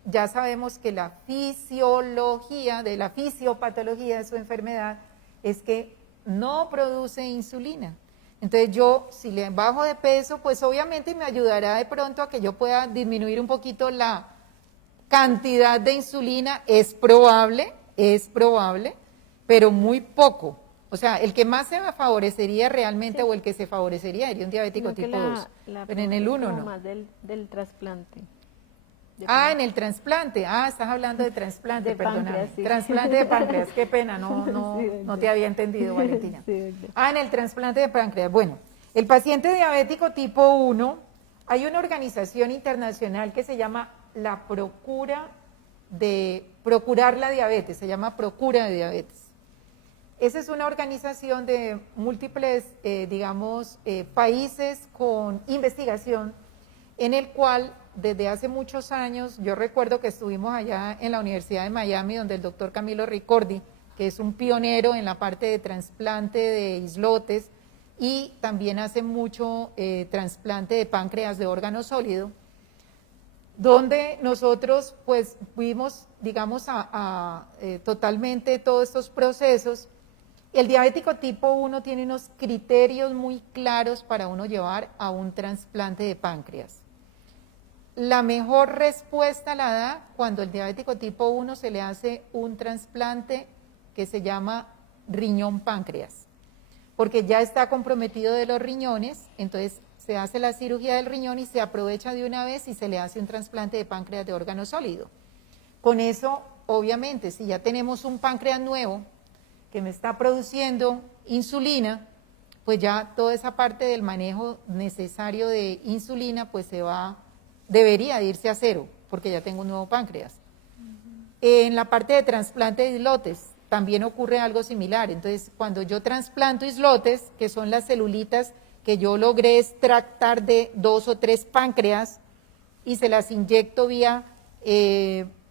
ya sabemos que la fisiología, de la fisiopatología de su enfermedad, es que no produce insulina. Entonces yo, si le bajo de peso, pues obviamente me ayudará de pronto a que yo pueda disminuir un poquito la cantidad de insulina, es probable, pero muy poco. O sea, el que más se me favorecería realmente, sí, o el que se favorecería sería un diabético tipo 2, pero en el 1 no. Más del trasplante. En el trasplante. Estás hablando de trasplante, perdóname. Sí. Trasplante de páncreas, qué pena, no te había entendido, Valentina. Sí, en el trasplante de páncreas. Bueno, el paciente diabético tipo 1, hay una organización internacional que se llama la procurar la diabetes, se llama Procura de Diabetes. Esa es una organización de múltiples, países con investigación, en el cual desde hace muchos años, yo recuerdo que estuvimos allá en la Universidad de Miami, donde el doctor Camilo Ricordi, que es un pionero en la parte de trasplante de islotes y también hace mucho trasplante de páncreas de órgano sólido, donde nosotros pues vimos, totalmente todos estos procesos. El diabético tipo 1 tiene unos criterios muy claros para uno llevar a un trasplante de páncreas. La mejor respuesta la da cuando el diabético tipo 1 se le hace un trasplante que se llama riñón-páncreas, porque ya está comprometido de los riñones, entonces se hace la cirugía del riñón y se aprovecha de una vez y se le hace un trasplante de páncreas de órgano sólido. Con eso, obviamente, si ya tenemos un páncreas nuevo que me está produciendo insulina, pues ya toda esa parte del manejo necesario de insulina pues debería de irse a cero, porque ya tengo un nuevo páncreas. En la parte de trasplante de islotes también ocurre algo similar. Entonces, cuando yo trasplanto islotes, que son las celulitas que yo logré extractar de 2 o 3 páncreas y se las inyecto vía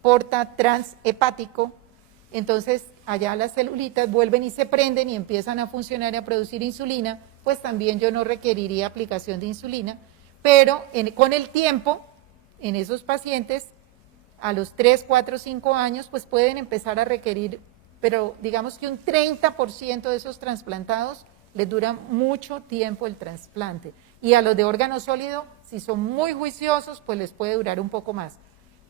porta transhepático, entonces allá las celulitas vuelven y se prenden y empiezan a funcionar y a producir insulina, pues también yo no requeriría aplicación de insulina, pero con el tiempo, en esos pacientes, a los 3, 4, 5 años, pues pueden empezar a requerir, pero digamos que un 30% de esos trasplantados les dura mucho tiempo el trasplante. Y a los de órgano sólido, si son muy juiciosos, pues les puede durar un poco más.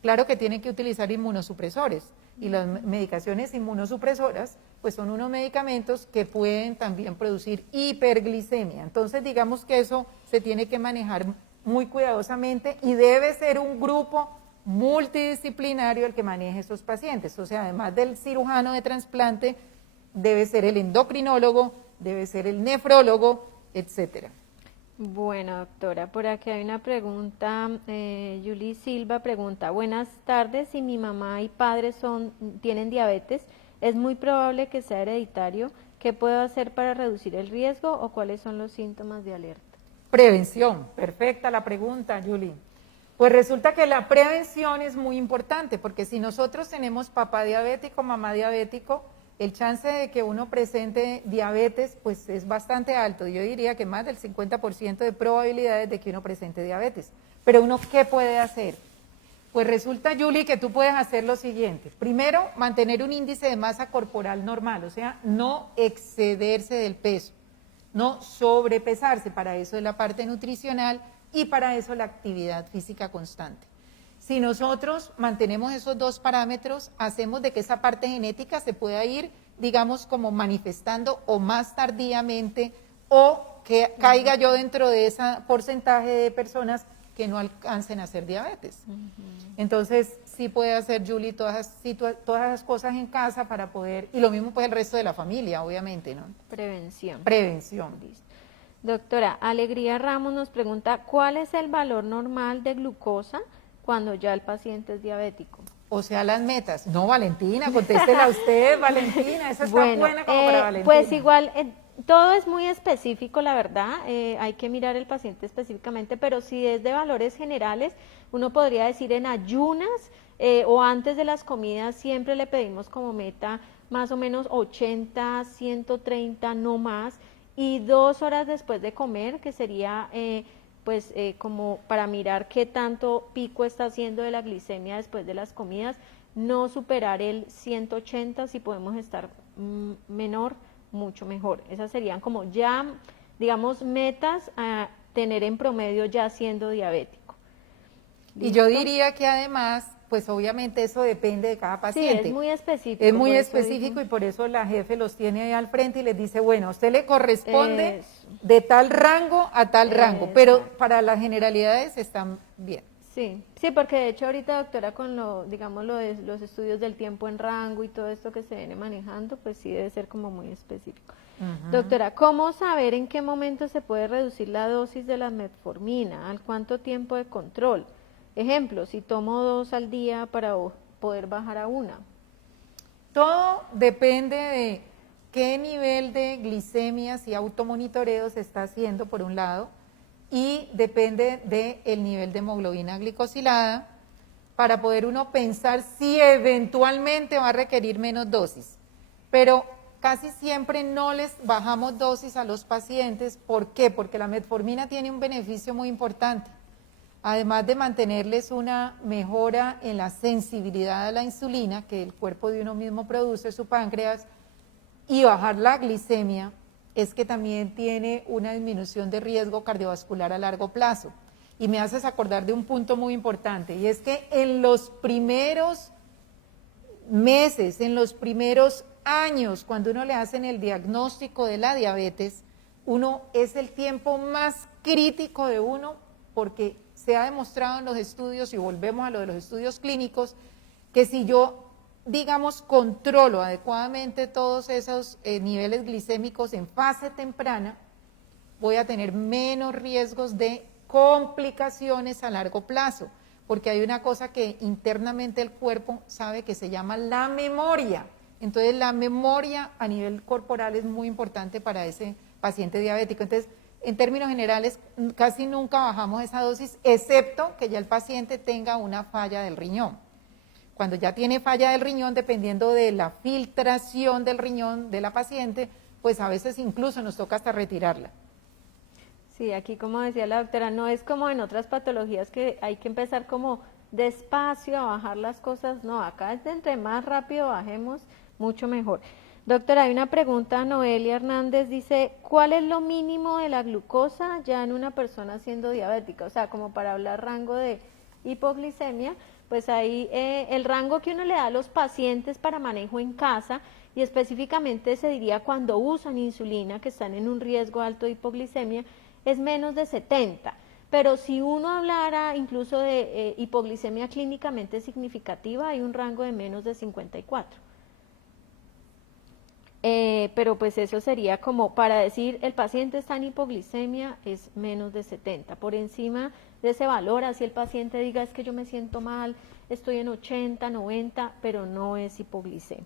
Claro que tienen que utilizar inmunosupresores, y las medicaciones inmunosupresoras, pues son unos medicamentos que pueden también producir hiperglicemia. Entonces, digamos que eso se tiene que manejar muy cuidadosamente y debe ser un grupo multidisciplinario el que maneje esos pacientes. O sea, además del cirujano de trasplante, debe ser el endocrinólogo, debe ser el nefrólogo, etcétera. Bueno, doctora, por aquí hay una pregunta, Julie Silva pregunta, buenas tardes, si mi mamá y padre tienen diabetes, ¿es muy probable que sea hereditario? ¿Qué puedo hacer para reducir el riesgo o cuáles son los síntomas de alerta? Prevención, perfecta la pregunta, Julie. Pues resulta que la prevención es muy importante, porque si nosotros tenemos papá diabético, mamá diabético, el chance de que uno presente diabetes pues es bastante alto. Yo diría que más del 50% de probabilidades de que uno presente diabetes. Pero uno, ¿qué puede hacer? Pues resulta, Julie, que tú puedes hacer lo siguiente. Primero, mantener un índice de masa corporal normal, o sea, no excederse del peso, no sobrepesarse. Para eso es la parte nutricional y para eso la actividad física constante. Si nosotros mantenemos esos dos parámetros, hacemos de que esa parte genética se pueda ir, digamos, como manifestando o más tardíamente, o que caiga yo dentro de ese porcentaje de personas que no alcancen a hacer diabetes. Entonces, sí puede hacer, Julie, todas esas cosas en casa para poder, y lo mismo pues el resto de la familia, obviamente, ¿no? Prevención. Prevención. Listo. Doctora, Alegría Ramos nos pregunta, ¿cuál es el valor normal de glucosa cuando ya el paciente es diabético? O sea, las metas. No, Valentina, contéstela a usted, Valentina, esa está buena como para Valentina. Pues igual, todo es muy específico, la verdad, hay que mirar el paciente específicamente, pero si es de valores generales, uno podría decir en ayunas o antes de las comidas, siempre le pedimos como meta más o menos 80, 130, no más, y 2 horas después de comer, que sería como para mirar qué tanto pico está haciendo de la glicemia después de las comidas, no superar el 180, si podemos estar menor, mucho mejor. Esas serían como ya, digamos, metas a tener en promedio ya siendo diabético. ¿Listo? Y yo diría que además, pues obviamente eso depende de cada paciente. Sí, es muy específico. Es muy específico y por eso la jefe los tiene ahí al frente y les dice, bueno, a usted le corresponde de tal rango a tal rango, pero para las generalidades están bien. Sí, sí, porque de hecho ahorita, doctora, con los estudios del tiempo en rango y todo esto que se viene manejando, pues sí debe ser como muy específico. Doctora, ¿cómo saber en qué momento se puede reducir la dosis de la metformina? ¿Al cuánto tiempo de control? Ejemplo, si tomo 2 al día para poder bajar a 1. Todo depende de qué nivel de glicemias y automonitoreo se está haciendo, por un lado, y depende del nivel de hemoglobina glicosilada para poder uno pensar si eventualmente va a requerir menos dosis. Pero casi siempre no les bajamos dosis a los pacientes. ¿Por qué? Porque la metformina tiene un beneficio muy importante. Además de mantenerles una mejora en la sensibilidad a la insulina que el cuerpo de uno mismo produce, su páncreas, y bajar la glicemia, es que también tiene una disminución de riesgo cardiovascular a largo plazo. Y me haces acordar de un punto muy importante, y es que en los primeros meses, en los primeros años, cuando uno le hacen el diagnóstico de la diabetes, es el tiempo más crítico de uno, porque se ha demostrado en los estudios, y volvemos a lo de los estudios clínicos, que si yo, digamos, controlo adecuadamente todos esos niveles glicémicos en fase temprana, voy a tener menos riesgos de complicaciones a largo plazo, porque hay una cosa que internamente el cuerpo sabe que se llama la memoria. Entonces la memoria a nivel corporal es muy importante para ese paciente diabético. Entonces, en términos generales, casi nunca bajamos esa dosis, excepto que ya el paciente tenga una falla del riñón. Cuando ya tiene falla del riñón, dependiendo de la filtración del riñón de la paciente, pues a veces incluso nos toca hasta retirarla. Sí, aquí como decía la doctora, no es como en otras patologías que hay que empezar como despacio a bajar las cosas, no, acá es de entre más rápido bajemos, mucho mejor. Doctora, hay una pregunta, Noelia Hernández dice, ¿cuál es lo mínimo de la glucosa ya en una persona siendo diabética? O sea, como para hablar rango de hipoglicemia, pues ahí el rango que uno le da a los pacientes para manejo en casa, y específicamente se diría cuando usan insulina, que están en un riesgo alto de hipoglicemia, es menos de 70. Pero si uno hablara incluso de hipoglicemia clínicamente significativa, hay un rango de menos de 54. Pero pues eso sería como para decir el paciente está en hipoglicemia, es menos de 70. Por encima de ese valor, así el paciente diga es que yo me siento mal, estoy en 80, 90, pero no es hipoglicemia.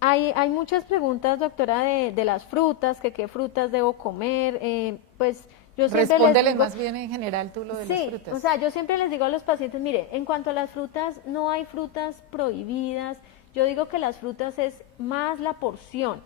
Hay muchas preguntas, doctora, de las frutas, que qué frutas debo comer, pues yo siempre les Respóndele digo, más bien en general tú lo de las sí, frutas. o sea, yo siempre les digo a los pacientes, mire, en cuanto a las frutas, no hay frutas prohibidas, yo digo que las frutas es más la porción.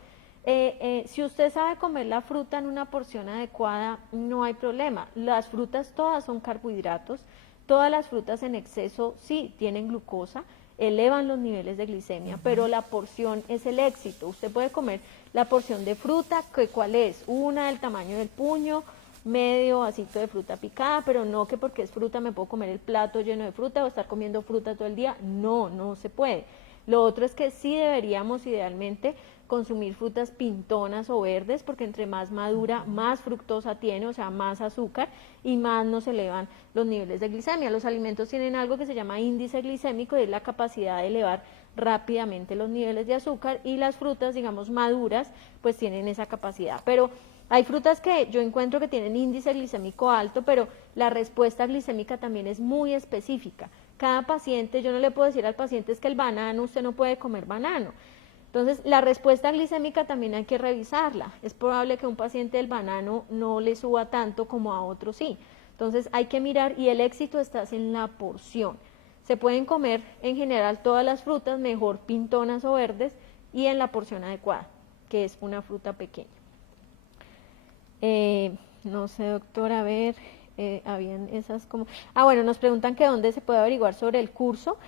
Si usted sabe comer la fruta en una porción adecuada, no hay problema. Las frutas todas son carbohidratos, todas las frutas en exceso sí tienen glucosa, elevan los niveles de glicemia, pero la porción es el éxito. Usted puede comer la porción de fruta, que ¿cuál es? Una del tamaño del puño, medio vasito de fruta picada, pero no que porque es fruta me puedo comer el plato lleno de fruta o estar comiendo fruta todo el día. No, no se puede. Lo otro es que sí deberíamos idealmente consumir frutas pintonas o verdes, porque entre más madura, más fructosa tiene, o sea, más azúcar, y más nos elevan los niveles de glicemia. Los alimentos tienen algo que se llama índice glicémico, y es la capacidad de elevar rápidamente los niveles de azúcar, y las frutas, digamos, maduras, pues tienen esa capacidad. Pero hay frutas que yo encuentro que tienen índice glicémico alto, pero la respuesta glicémica también es muy específica. Cada paciente, yo no le puedo decir al paciente es que el banano, usted no puede comer banano. Entonces, la respuesta glicémica también hay que revisarla. Es probable que a un paciente el banano no le suba tanto como a otro sí. Entonces, hay que mirar y el éxito está en la porción. Se pueden comer en general todas las frutas, mejor pintonas o verdes, y en la porción adecuada, que es una fruta pequeña. No sé, doctora, a ver, habían esas como... Ah, bueno, nos preguntan que dónde se puede averiguar sobre el curso.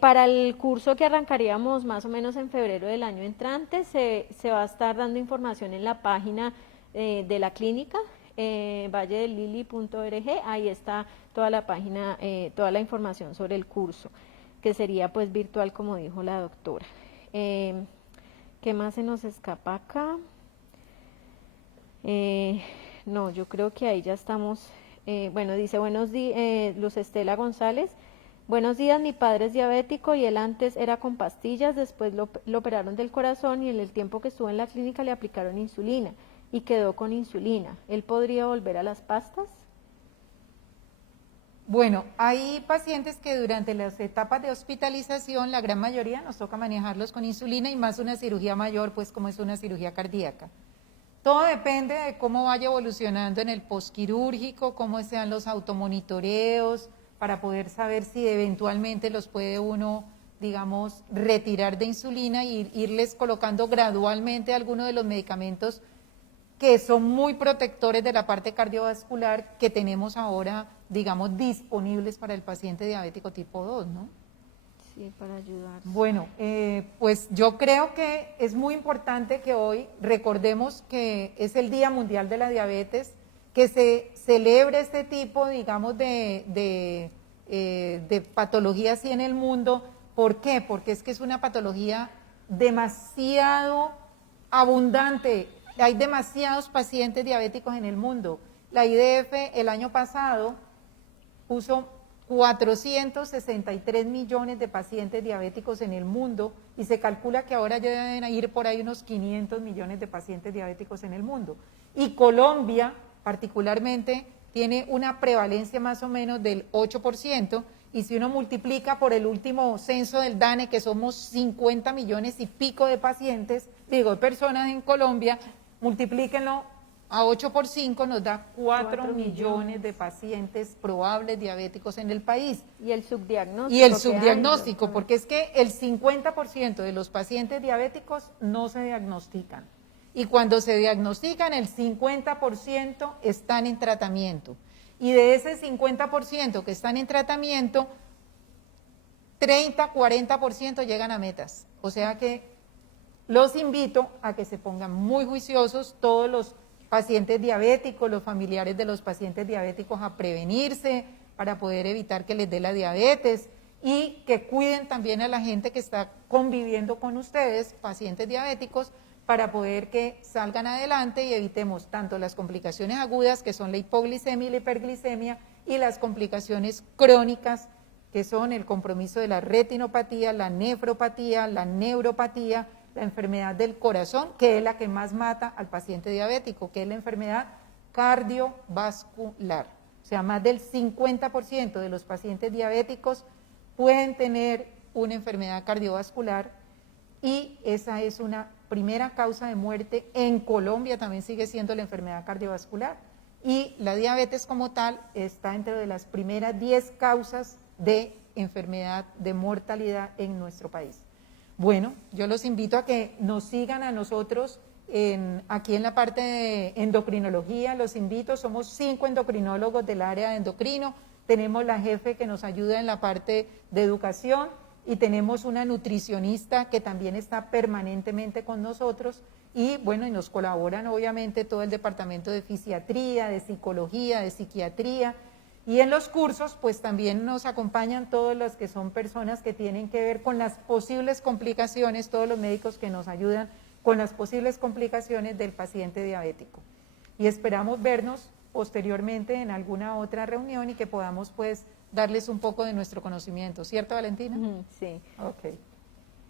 Para el curso que arrancaríamos más o menos en febrero del año entrante, se va a estar dando información en la página de la clínica, valledelili.org, ahí está toda la página, toda la información sobre el curso, que sería pues virtual como dijo la doctora. ¿Qué más se nos escapa acá? No, yo creo que ahí ya estamos. Bueno, dice, buenos días, Luz Estela González. Buenos días, mi padre es diabético y él antes era con pastillas, después lo operaron del corazón y en el tiempo que estuvo en la clínica le aplicaron insulina y quedó con insulina. ¿Él podría volver a las pastas? Bueno, hay pacientes que durante las etapas de hospitalización, la gran mayoría nos toca manejarlos con insulina y más una cirugía mayor, pues como es una cirugía cardíaca. Todo depende de cómo vaya evolucionando en el posquirúrgico, cómo sean los automonitoreos, para poder saber si eventualmente los puede uno, digamos, retirar de insulina y irles colocando gradualmente algunos de los medicamentos que son muy protectores de la parte cardiovascular que tenemos ahora, digamos, disponibles para el paciente diabético tipo 2, ¿no? Sí, para ayudar. Bueno, pues yo creo que es muy importante que hoy recordemos que es el Día Mundial de la Diabetes, que se celebre este tipo, digamos, de patología así en el mundo. ¿Por qué? Porque es que es una patología demasiado abundante. Hay demasiados pacientes diabéticos en el mundo. La IDF el año pasado puso 463 millones de pacientes diabéticos en el mundo y se calcula que ahora ya deben ir por ahí unos 500 millones de pacientes diabéticos en el mundo. Y Colombia, particularmente, tiene una prevalencia más o menos del 8%, y si uno multiplica por el último censo del DANE, que somos 50 millones y pico de pacientes, de personas en Colombia, multiplíquenlo a 8 por 5 nos da 4 millones de pacientes probables diabéticos en el país. Y el subdiagnóstico. Y el subdiagnóstico, porque es que el 50% de los pacientes diabéticos no se diagnostican. Y cuando se diagnostican, el 50% están en tratamiento. Y de ese 50% que están en tratamiento, 30, 40% llegan a metas. O sea que los invito a que se pongan muy juiciosos todos los pacientes diabéticos, los familiares de los pacientes diabéticos, a prevenirse para poder evitar que les dé la diabetes, y que cuiden también a la gente que está conviviendo con ustedes, pacientes diabéticos, para poder que salgan adelante y evitemos tanto las complicaciones agudas, que son la hipoglicemia y la hiperglicemia, y las complicaciones crónicas, que son el compromiso de la retinopatía, la nefropatía, la neuropatía, la enfermedad del corazón, que es la que más mata al paciente diabético, que es la enfermedad cardiovascular. O sea, más del 50% de los pacientes diabéticos pueden tener una enfermedad cardiovascular y esa es una primera causa de muerte. En Colombia también sigue siendo la enfermedad cardiovascular y la diabetes como tal está entre las primeras 10 causas de enfermedad, de mortalidad en nuestro país. Bueno, yo los invito a que nos sigan a nosotros aquí en la parte de endocrinología, los invito, somos 5 endocrinólogos del área de endocrino, tenemos la jefe que nos ayuda en la parte de educación y tenemos una nutricionista que también está permanentemente con nosotros y bueno, y nos colaboran obviamente todo el departamento de fisiatría, de psicología, de psiquiatría y en los cursos pues también nos acompañan todos los que son personas que tienen que ver con las posibles complicaciones, todos los médicos que nos ayudan con las posibles complicaciones del paciente diabético. Y esperamos vernos posteriormente en alguna otra reunión y que podamos pues darles un poco de nuestro conocimiento, ¿cierto, Valentina? Sí. Ok.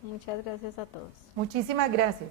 Muchas gracias a todos. Muchísimas gracias.